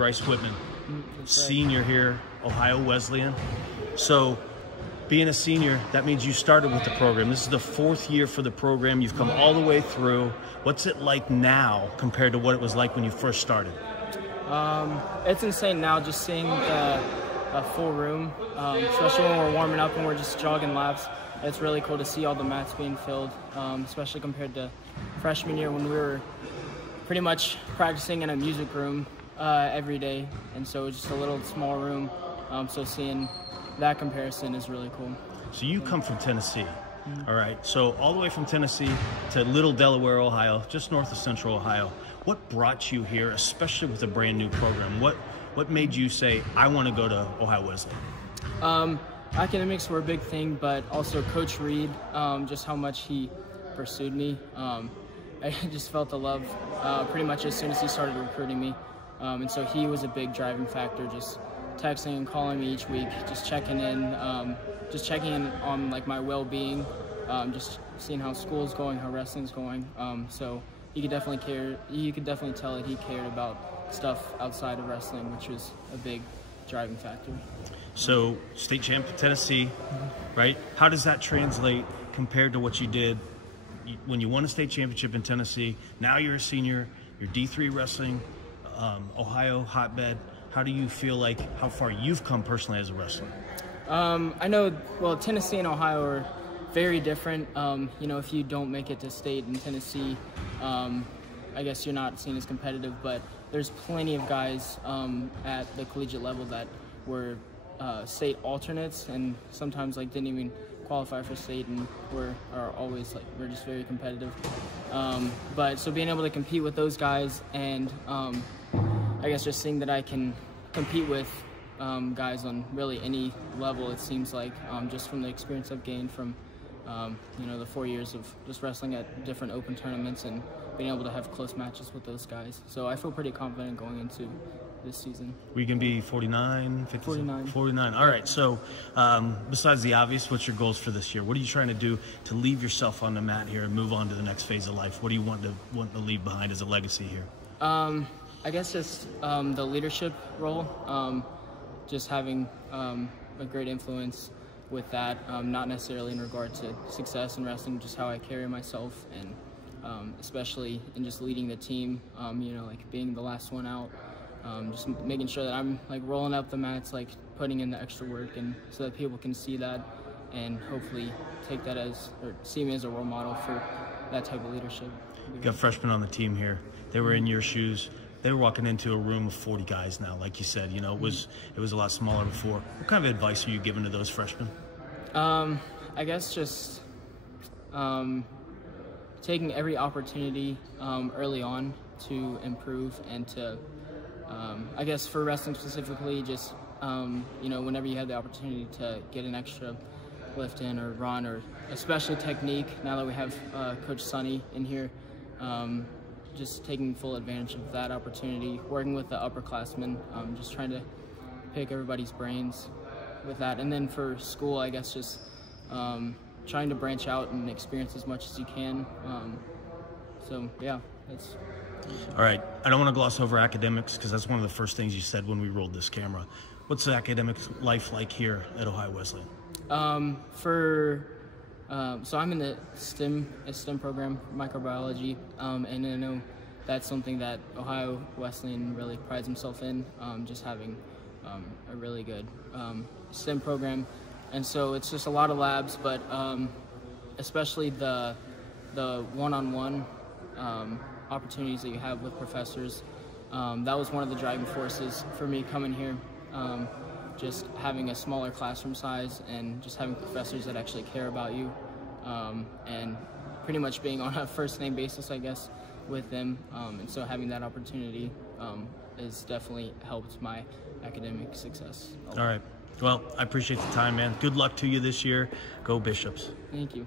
Bryce Wittman, That's right. senior here, Ohio Wesleyan. So being a senior, that means you started with the program. This is the 4th year for the program. You've come all the way through. What's it like now compared to what it was like when you first started? It's insane now just seeing a full room, especially when we're warming up and we're just jogging laps. It's really cool to see all the mats being filled, especially compared to freshman year when we were pretty much practicing in a music room every day, and so it's just a little small room. So seeing that comparison is really cool. So you come from Tennessee, all right? So all the way from Tennessee to Little Delaware, Ohio, just north of Central Ohio. What brought you here, especially with a brand new program? What made you say, I want to go to Ohio Wesleyan? Academics were a big thing, but also Coach Reed, just how much he pursued me. I just felt the love pretty much as soon as he started recruiting me. And so he was a big driving factor, just texting and calling me each week, just checking in on like my well-being, just seeing how school's going, how wrestling's going. So you could definitely tell that he cared about stuff outside of wrestling, which was a big driving factor. So state champ in Tennessee, right? How does that translate compared to what you did when you won a state championship in Tennessee? Now you're a senior, you're D3 wrestling, Ohio hotbed. How do you feel like how far you've come personally as a wrestler? I know, well, Tennessee and Ohio are very different. You know, if you don't make it to state in Tennessee, I guess you're not seen as competitive, but there's plenty of guys at the collegiate level that were state alternates and sometimes like didn't even qualify for state, and we're just very competitive. But so being able to compete with those guys, and I guess just seeing that I can compete with guys on really any level, it seems like, just from the experience I've gained from you know, the 4 years of just wrestling at different open tournaments and being able to have close matches with those guys. So I feel pretty confident going into this season. We can be 49, 50? 49. 49. All right. So besides the obvious, what's your goals for this year? What are you trying to do to leave yourself on the mat here and move on to the next phase of life? What do you want to leave behind as a legacy here? I guess just the leadership role, just having a great influence with that, not necessarily in regard to success in wrestling, just how I carry myself, and especially in just leading the team, you know, like being the last one out, just making sure that I'm like rolling up the mats, like putting in the extra work, and so that people can see that and hopefully take that as, or see me as a role model for that type of leadership. You got freshmen on the team here. They were in your shoes. They were walking into a room of 40 guys now, like you said. You know, it was a lot smaller before. What kind of advice are you giving to those freshmen? I guess just taking every opportunity early on to improve, and to, I guess for wrestling specifically, just you know, whenever you have the opportunity to get an extra lift in or run, or especially technique, now that we have Coach Sonny in here, just taking full advantage of that opportunity, working with the upperclassmen, just trying to pick everybody's brains with that. And then for school, I guess just trying to branch out and experience as much as you can. So yeah, that's... All right, I don't want to gloss over academics, because that's one of the first things you said when we rolled this camera. What's the academic life like here at Ohio Wesleyan? So I'm in the STEM program, microbiology, and I know that's something that Ohio Wesleyan really prides himself in, just having a really good STEM program. And so it's just a lot of labs, but especially the one-on-one opportunities that you have with professors, that was one of the driving forces for me coming here. Just having a smaller classroom size and just having professors that actually care about you, and pretty much being on a first-name basis, I guess, with them. And so having that opportunity has definitely helped my academic success a lot. All right. Well, I appreciate the time, man. Good luck to you this year. Go Bishops. Thank you.